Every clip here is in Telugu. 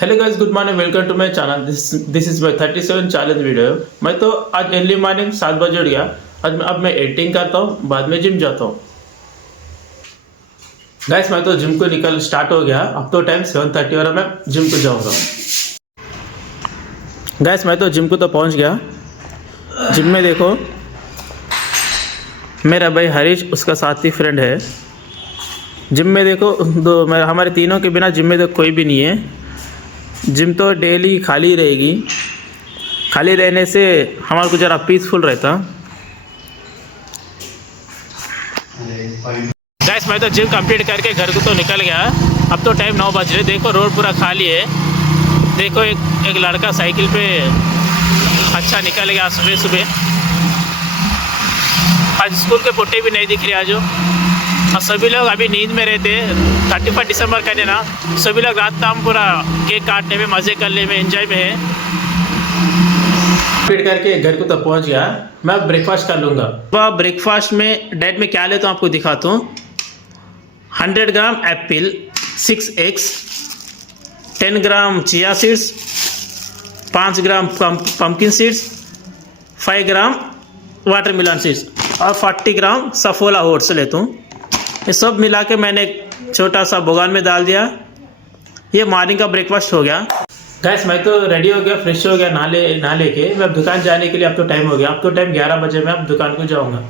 Hello guys, good morning, welcome to my channel. This is my 37 challenge video. मैं तो आज अर्ली मॉर्निंग 7 बजे उठ गया। अब मैं एडिटिंग करता हूँ, बाद में जिम जाता हूँ। गाइस मैं तो जिम को निकल स्टार्ट हो गया। अब तो टाइम 7:30 और मैं जिम को जाऊँगा। गाइस मैं तो जिम को तो पहुँच गया। जिम में देखो मेरा भाई हरीश, उसका साथी फ्रेंड है। जिम में देखो हमारे तीनों के बिना जिम में तो कोई भी नहीं है। जिम तो डेली खाली रहेगी। खाली रहने से हमारा को ज़रा पीसफुल रहता। गाइस मैं तो जिम कंप्लीट करके घर को तो निकल गया। अब तो टाइम 9 बज रहे। देखो रोड पूरा खाली है। देखो एक लड़का साइकिल पे अच्छा निकल गया सुबह सुबह। आज स्कूल के पुट्टे भी नहीं दिख रहे आज। और सभी लोग अभी नींद में रहते। 31 दिसंबर का दिन ना, सभी लोग रात शाम पूरा केक काटने में, मज़े करने में, एंजॉय में है। कंप्लीट करके घर को तो पहुंच गया। मैं अब ब्रेकफास्ट कर लूँगा। वह ब्रेकफास्ट में डाइट में क्या लेता हूँ आपको दिखाता हूँ। 100 ग्राम एप्पल, 6 एग्स, 10 ग्राम चिया सीड्स, 5 ग्राम पम्पकिन सीड्स, 5 ग्राम वाटरमेलन सीड्स और 40 ग्राम सफोला ओट्स लेता हूँ। ये सब मिला के मैंने एक छोटा सा बोगान में डाल दिया। ये मॉर्निंग का ब्रेकफास्ट हो गया। गाइस मैं तो रेडी हो गया, फ्रेश हो गया, नहा के मैं अब दुकान जाने के लिए अब तो टाइम हो गया। अब तो टाइम 11 बजे मैं अब दुकान को जाऊंगा।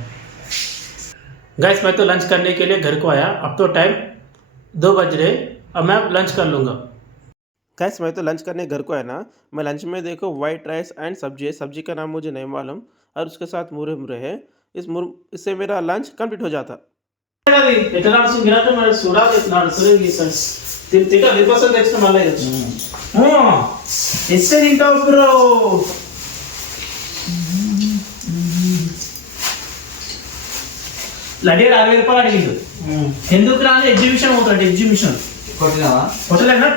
गाइस मैं तो लंच करने के लिए घर को आया। अब तो टाइम 2 बज रहे। अब मैं अब लंच कर लूँगा। गाइस मैं तो लंच करने घर को आया ना। मैं लंच में देखो वाइट राइस एंड सब्जी है। सब्जी का नाम मुझे नहीं मालूम और उसके साथ मुरमुरे है। इससे मेरा लंच कंप्लीट हो जाता। లడియర్ 60 రూపాయలు అడిగిండు. ఎందుకు రాని ఎగ్జిబిషన్ అవుతాడు. ఎగ్జిబిషన్ కొట్టినావా? కొట్టలేనా?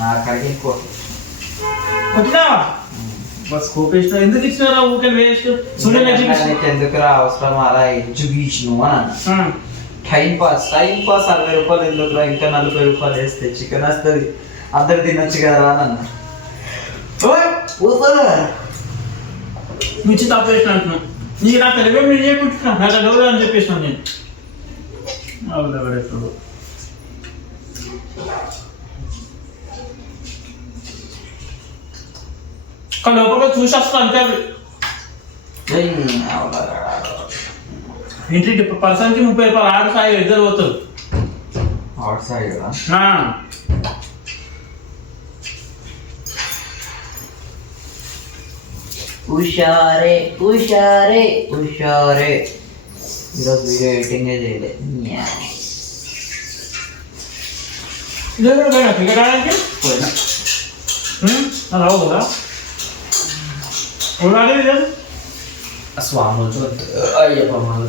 నా కడిగి కొట్టినావా? బస్ కోపేసిన ఎందుకు ఇచ్చినారా? ఊకే వేస్ట్. సునీల్ ఎగ్జిబిషన్ ఎందుకురా అవసరం? అలా ఎగ్జిబిషన్ అన్న టైం పాస్ 60 రూపాయలు ఎందుకురా? ఇంకా 40 రూపాయలు వేస్తే చికెన్ వస్తుంది, అందరు తినొచ్చు కదా అన్న. మించి తప్పేసిన అంటున్నాను. నీకు నా తెలివే నేను చేయకుంటున్నా. నాకు అడవదు అని చెప్పేసినాను నేను. అవును లోపల చూసి వస్తా అంతే. ఇంటికి పర్సన్కి 30 రూపాయలు. 6 సాయి ఇద్దరు పోతారు. 6 సాయి కదా. హుషారే హుషారే హుషారే. ఈరోజు వీడియో ఎడిటింగ్ చేయలే. రావు కదా స్వామి అయ్యప్ప మాల.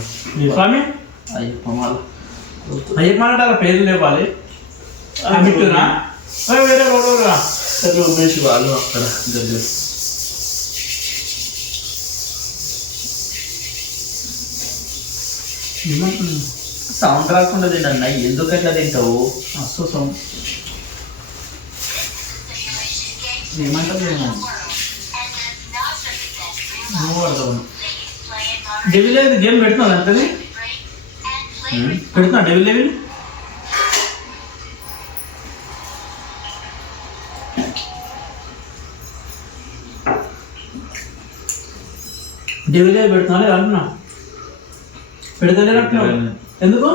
స్వామి అయ్యప్ప మాల. అయ్యప్ప మాల పేర్లు లేవాలి. మిట్టునా వేరే రోడ్డురా ఉమేష్ వాళ్ళు అక్కడ దగ్గర. సౌండ్ రాకుండా తినన్నా. ఎందుకు అట్లా తింటావు? అస్సలు సౌండ్ ఏమంటారు? డెవిల్ లేదు గేమ్ పెడుతున్నావు అంతది. పెడుతున్నా డెవిల్ లెవెల్. డెవిల్ పెడుతున్నా లేదు అంటున్నా. పెడతలే అంటున్నావు. ఎందుకు?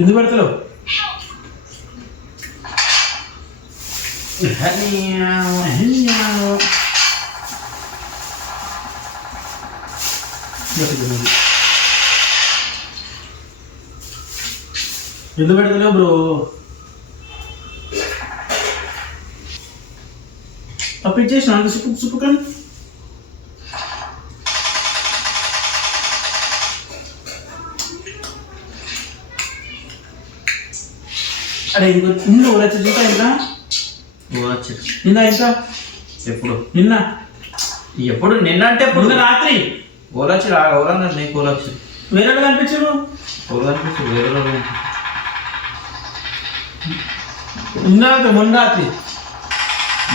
ఎందుకు పెడతలేవు? ఎందుకు పెడతలేవు బ్రో? అప్పించేసిన సుప్పు కానీ अरे इनको तुमने बोला चाहिए था इतना वो अच्छा इतना इतना ఎప్పుడు నిన్న ఎప్పుడు నిన్న అంటే ఎప్పుడు నిన్న రాత్రి ఓలొచ్చి ఓలన్నారు నీకు ఓలొచ్చి వేరే వాళ్ళు కనిపించారు. ఓలు అనిపించి వేరే వాళ్ళు నిన్న మొన్న రాత్రి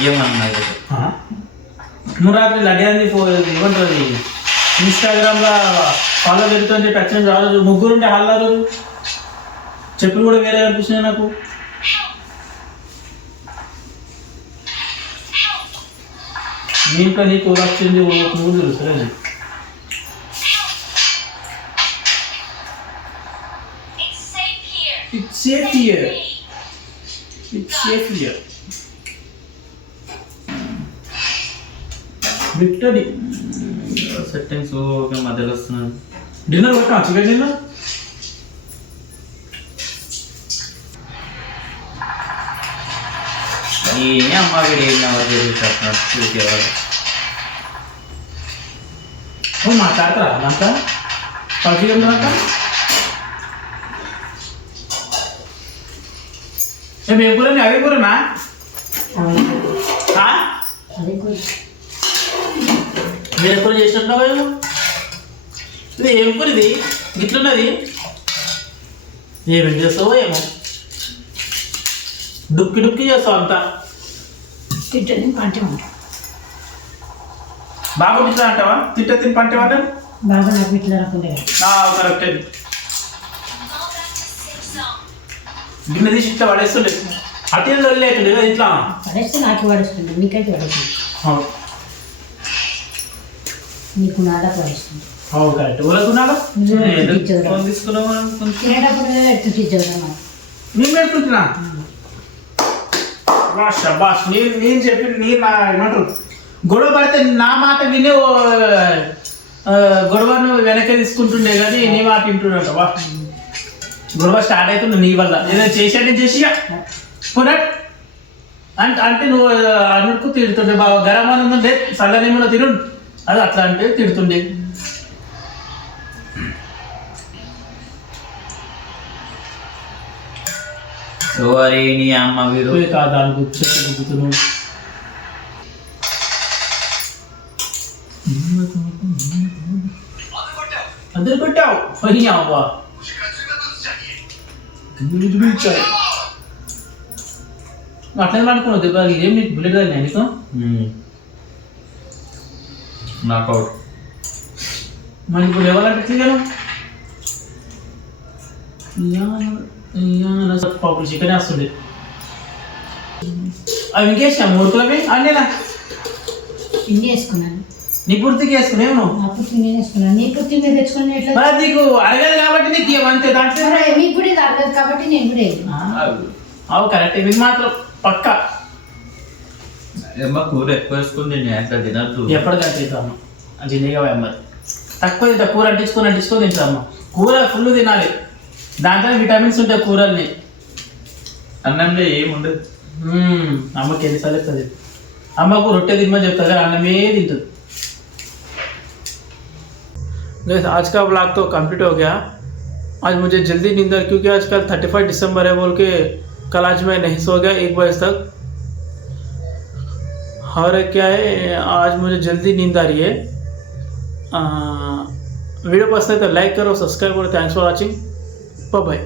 ఏమన్నా మొన్న రాత్రి లడ్యాన్ని ఏమంటుంది ఇన్స్టాగ్రామ్లో ఫాలో పెడుతుందని చెప్పి వచ్చిన రాదు ముగ్గురు ఉంటే హాల్లో చెప్పులు కూడా వేరే కనిపిస్తున్నాయి నాకు. నీకు నీకు వచ్చింది నువ్వు తెలుసు. It's safe here. It's safe here. Victory. Settings మధ్యలో వస్తున్నాను. డిన్నర్ పెట్టా చికెన్ డిన్నర్. నేనే అమ్మ వీడు ఏం చేస్తున్నాడు చూసేవాడు. మాట్లాడతారా అంతా పచ్చిగా అంతా ఏం కూరని అవి కూరనా మీరు ఎప్పుడు చేసినట్టున్నావు ఇది ఏం కూర ఇది గిట్లున్నది ఏమేం చేస్తావో ఏమో డుక్కి డుక్కి చేస్తావు అంతా తిట్టని పంట బాగా తింటా అంటావా తిని పంటే వాటర్ బాగా నాకు ఇట్లా రాకుండా కరెక్ట్ గిన్నె తీసి ఇట్లా పడేస్తుండే అటు వెళ్ళేటుండే కదా ఇట్లా పడేస్తే నాకు పడేస్తుంది మీకైతే పడేస్తుంది నీకు నాదా పడేస్తుంది కరెక్ట్ ఊరకున్నాగా తీసుకున్నావు తినేటప్పుడు తీర్చగలమా నేను పెడుతుంటున్నా బాష్ నేను చెప్పి నేను ఏమంటారు గొడవ పడితే నా మాట వినే గొడవను వెనక్కి తీసుకుంటుండే కానీ నీ మాట వింటున్నట్టు వా గొడవ స్టార్ట్ అవుతుంది నీ వల్ల ఏదైనా చేసేట్టు చేసి పునట్ అంటే నువ్వు అనుకు తిడుతుండే బాగా గరం అని ఉందంటే చల్లనేమో తిరు అది అట్లా అంటే తిడుతుండే ఎవరి నీ అమ్మ వీడు కాదా గుర్తున్నావు అందరు కొట్టావు అవ్వా అట్లనే అనుకున్నావు దెబ్బ ఇదేం నీకు బుల్లెట్ తగినా నీకు నాకౌట్ మరి ఇప్పుడు లేవాలంటే పాపం చికెన్ వేస్తుండే అవి ఇంకేసాం మూర్ఖులవి అన్నీనా పిండి వేసుకున్నాను నీ పూర్తికి వేసుకునేవు నువ్వు అప్పుడు పిండి వేసుకున్నాను నీ పూర్తి మీద తెచ్చుకుని ఎట్లా మరి నీకు అడగదు కాబట్టి నీకు ఇవ్వంతే దాంట్లో మీకు కూడా ఇది అడగదు కాబట్టి నేను కూడా అవు కరెక్ట్ ఇది మాత్రం పక్కా ఏమో కూర ఎక్కువ వేసుకుని నేను అట్లా తినద్దు ఎప్పటికంటే తింటాము జిందీగా మరి తక్కువ తింటా కూర అంటించుకొని తింటాము కూర ఫుల్ తినాలి దాంట్లో విటమిన్స్ ఉంటాయి కూరల్ని అన్నంలో ఏముండదు అమ్మకి ఎన్నిసార్లు చెప్తుంది అమ్మకు రొట్టె తినమని చెప్తారు అన్నమే తింటుంది आज का ब्लॉग तो कंप्लीट हो गया आज मुझे जल्दी नींद आ क्योंकि आजकल 35 दिसंबर है बोल के कल आज मैं नहीं सो गया 1 बजे तक और क्या है आज मुझे जल्दी नींद आ रही है वीडियो पसंद है तो लाइक करो सब्सक्राइब करो thanks for watching bye bye.